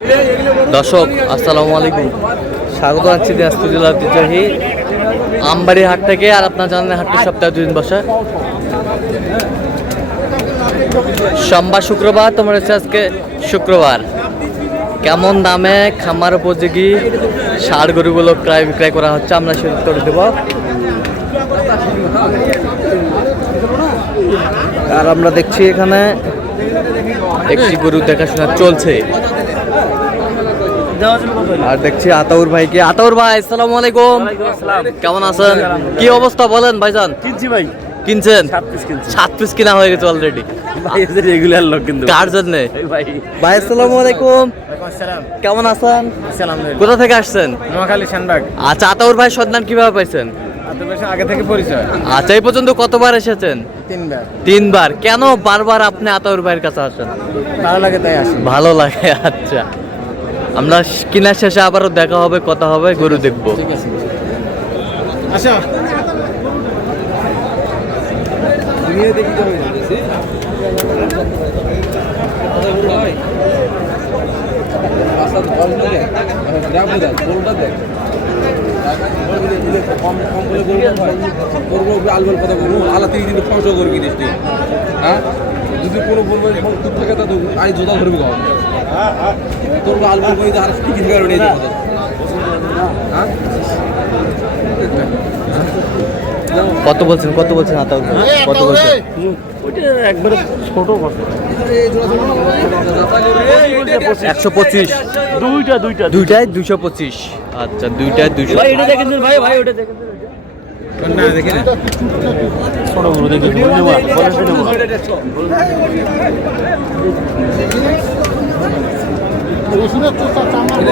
দর্শক আসসালামু আলাইকুম, স্বাগত জানাচ্ছি দিনাজপুর জেলার ঐতিহ্যবাহী আমবাড়ি হাট থেকে। আর আপনার জানেন হাটটি সপ্তাহে 2 দিন বসে, সোমবার শুক্রবার। তোমার হচ্ছে আজকে শুক্রবার। কেমন দামে খামার উপযোগী ষাঁড় গরুগুলো ক্রয় বিক্রয় করা হচ্ছে আমরা সেটা করে দেব। আর আমরা দেখছি এখানে একটি গরু দেখাশোনা চলছে। আর দেখছি আতাউর ভাইকে। আতাউর ভাই আসসালামু আলাইকুম, কেমন আছেন? কি অবস্থা বলেন ভাইজান? কিনছি ভাই। কিনছেন? 7 পিস কিনা হয়ে গেছে অলরেডি। রেগুলার লোক কিন্তু কার জন্য ভাই? ভাই আসসালামু আলাইকুম, কেমন আছেন? কোথা থেকে আসছেন? নোয়াখালী শানবাগ। আচ্ছা, আতাউর ভাই সন্ধান কিভাবে পাইছেন? আগে থেকে পরিচয়। আচ্ছা, এই পর্যন্ত কতবার এসেছেন? 3বার। 3বার। কেন বারবার আপনি আতাউর ভাইয়ের কাছে আসেন? ভালো লাগে তাই আসি। ভালো লাগে। আচ্ছা, আমরা কিনার শেষে আবারও দেখা হবে, কথা হবে, গরু দেখবো। ঠিক আছে, আচ্ছা যদি কোনো বলবো থাকে তা আই জোতা ধরবি তোর আলু বলবো আর কি কিছু কারণে কত বলছেন আতাউর ভাই? কত বলছেন? ওইটা একবারে ছোট কথা। 125। দুইটায় 225। আচ্ছা, দুইটায় 200। ভাই এটা দেখেন ভাই, ভাই ওটা দেখেন না দেখি না ছোট বড় দেখি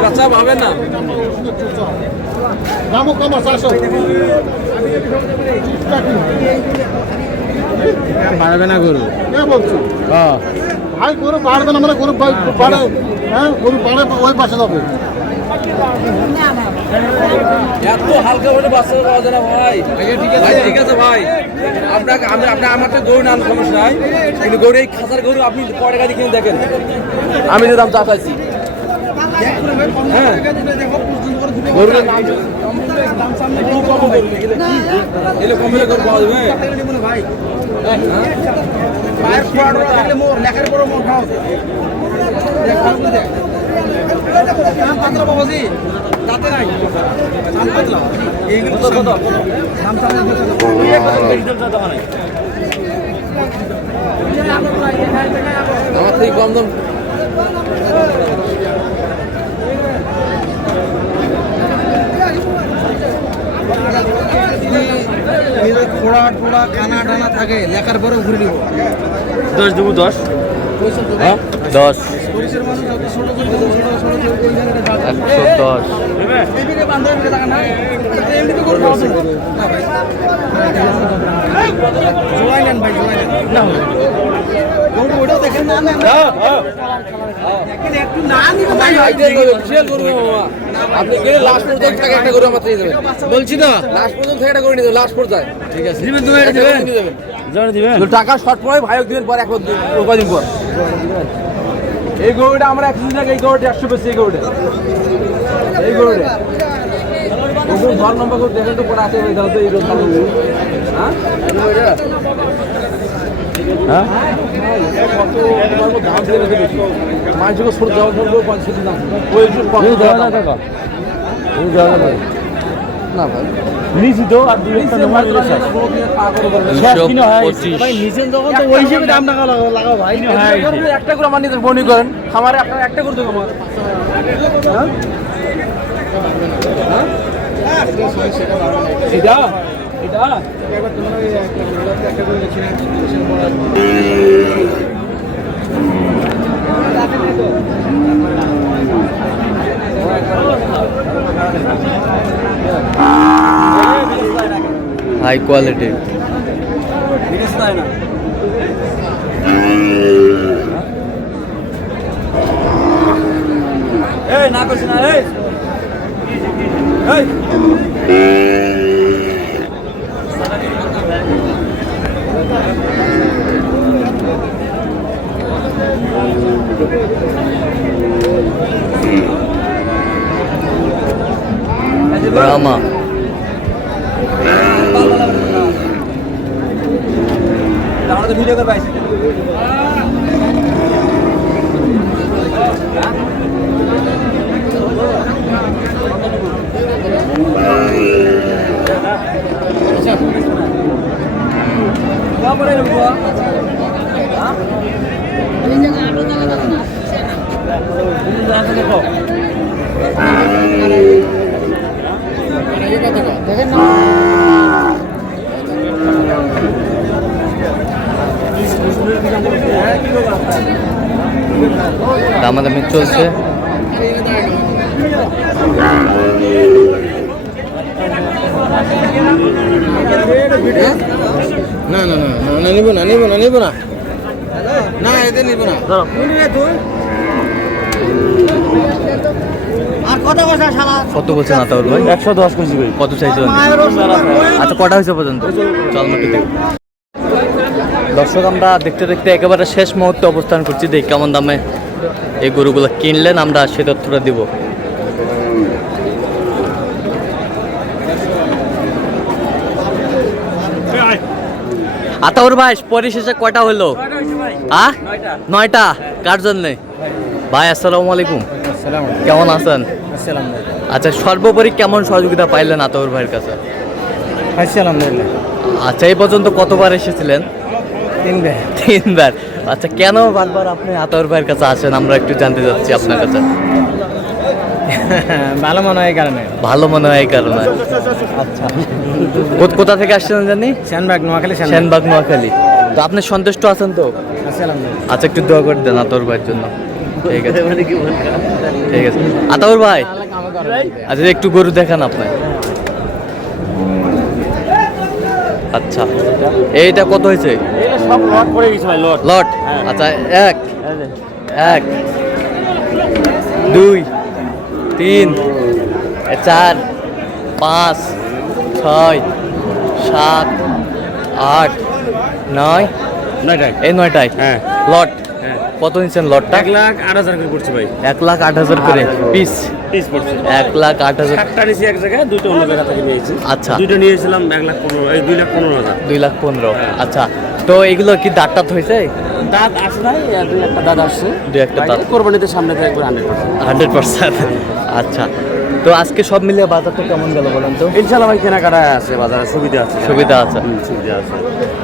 বাচ্চা পাবেন না। দামও কম আছে, আসো। বাড়বে না গরু? কে বলছো? হ্যাঁ ভাই গরু বাড়বে না মানে গরু বাড়ে, হ্যাঁ গরু বাড়ে ওই পাশে যাবে। এত হালকা করে বাচ্চা পাওয়া যায় না ভাই। ঠিক আছে ভাই, আপনাকে আমার তো গরু নাম সমস্যা নাই, কিন্তু গরু এই খাসার গরু আপনি পরে গাড়ি কিনে দেখেন আমি যে দাম চাচ্ছি। হ্যাঁ গরুর নাম এলে কমে গরু পাওয়া যাবে ভাই। আমার থেকে কম দাম খোড়া টোড়া কানা টানা থাকে লেখার পরে ঘুরে নিব। 10 দেবো 10। 10। 110। জোড়াই নেন ভাই, জোড়াই নেন না ওটাও দেখেন না একটু না আপনি গেলে লাস্ট পর্যন্ত থেকে একটা গরু আমার থেকে দেবেন বলছি তো। লাস্ট পর্যন্ত থেকে একটা গরু নিয়ে দেবেন, লাস্ট পর্যায়ে। ঠিক আছে, দিবেন তুমি এটা দিবেন টাকা শর্ট পড়ে ভাইও দিবেন পরে কদিন পর। এই গরুটা আমরা 100 টাকা, এই গরুটা 100 বেশি। এই গরুটা ধর নম্বর করে দেখেন তো পরে আছে ওই দাও তো এই রোজ ভালো। হ্যাঁ হ্যাঁ দাম দিয়ে রেখে বেশি মাঝে ছোট দেওয়া ধরবো 50 দাম ওই টাকা না ভাই নিচি তো আর দুই একটা নম্বর দিলে শেষ। ভাই নিচেন যখন তো ওই হিসেবে দাম টাকা লাগাও ভাই। একটা করে আমার নিজের বনি করেন খামারে, আপনার একটা করে দেবো আমার। এটা এটা হাই কোয়ালিটি। না করছি না ব্রাহ্মা দামাদামি চলছে। না না না না নিব না নিব না নিব না না এতে নিব না কত বলছেন আতাউর ভাই? 110 কেজি ভাই। কত চাইছিলেন? আচ্ছা কটা হয়েছে পর্যন্ত? চল মাটি দেখ। দর্শক আমরা দেখতে দেখতে একেবারে শেষ মুহূর্তে অবস্থান করছি, দেখি কেমন দামে এই গরুগুলো কিনলেন, আমরা সে তথ্যটা দিব। আতাউর ভাই পরিশেষে কয়টা হলো? নয়টা। কার জন্যে ভাই? আসসালামু আলাইকুম, কেমন আছেন? আচ্ছা সর্বোপরি কেমন সহযোগিতা পাইলেন আতাউর ভাইয়ের কাছে? আলহামদুলিল্লাহ। আচ্ছা এই পর্যন্ত কতবার এসেছিলেন? 3 তিনবার। আচ্ছা কেন বারবার আপনি আতাউর ভাইয়ের কাছে আসেন আমরা একটু জানতে চাচ্ছি আপনার কাছে। ভালো মনে হয় এই কারণে। ভালো মনে হয় এই কারণে। আচ্ছা কোথা থেকে আসছেন জানি? শ্যানবাগ নোয়াখালী। সেনবাগ নোয়াখালী। তো আপনি সন্তুষ্ট আছেন তো? আলহামদুলিল্লাহ। আচ্ছা একটু দোয়া করে দেন আতাউর ভাইয়ের জন্য। ঠিক আছে ঠিক আছে আতাউর ভাই, আচ্ছা একটু গরু দেখান আপনি। আচ্ছা এইটা কত হয়েছে? এটা সব লট পড়ে গেছে ভাই, লট। লট। আচ্ছা 1 1 2 3 4 5 6 7 8 9 এই 9টাই হ্যাঁ। লট। হ্যাঁ। কত নিচ্ছেন লটটা? 1,08,000 করে পড়ছে ভাই। 1,08,000 করে পিস। পিস পড়ছে। 1,08,000। 7টা নিয়েছি এক জায়গায়, 2টা অন্য জায়গা থেকে নিয়েছি। আচ্ছা। 2টা নিয়েছিলাম 2,15,000। 2,15,000। আচ্ছা তো এগুলো কি দাঁত হয়েছে? দাঁত আসে নাই, 2-1টা দাঁত আসছে। 2-1টা দাঁত। কোরবানিতে সামনে থেকে একবার 100%। 100%। আচ্ছা তো আজকে সব মিলিয়ে বাজারটা কেমন গেল বলেন তো? ইনশাআল্লাহ ভাই কেনাকাটা আছে, বাজারে সুবিধা আছে। সুবিধা আছে। সুবিধা আছে।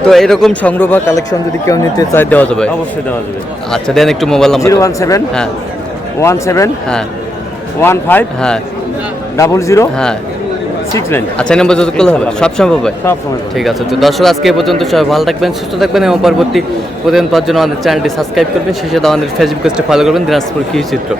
তো এরকম সংগ্রহ বা কালেকশন যদি কেউ নিতে চায় দেওয়া যাবে? অবশ্যই দেওয়া যাবে। আচ্ছা দেন একটু মোবাইল নাম্বার। 017 হ্যাঁ 17 হ্যাঁ 15 হ্যাঁ 00 হ্যাঁ 69। আচ্ছা এই নাম্বার যত করলে হবে সব সম্ভব হয়? সব সময়। ঠিক আছে তো দর্শক আজকে এই পর্যন্ত সবাই ভালো থাকবেন, সুস্থ থাকবেন এবং পরবর্তী প্রতিদিন পাওয়ার জন্য আমাদের চ্যানেলটি সাবস্ক্রাইব করবেন, শেষে আমাদের ফেসবুক পেজটি ফলো করবেন দিনাজপুর কৃষি চিত্র।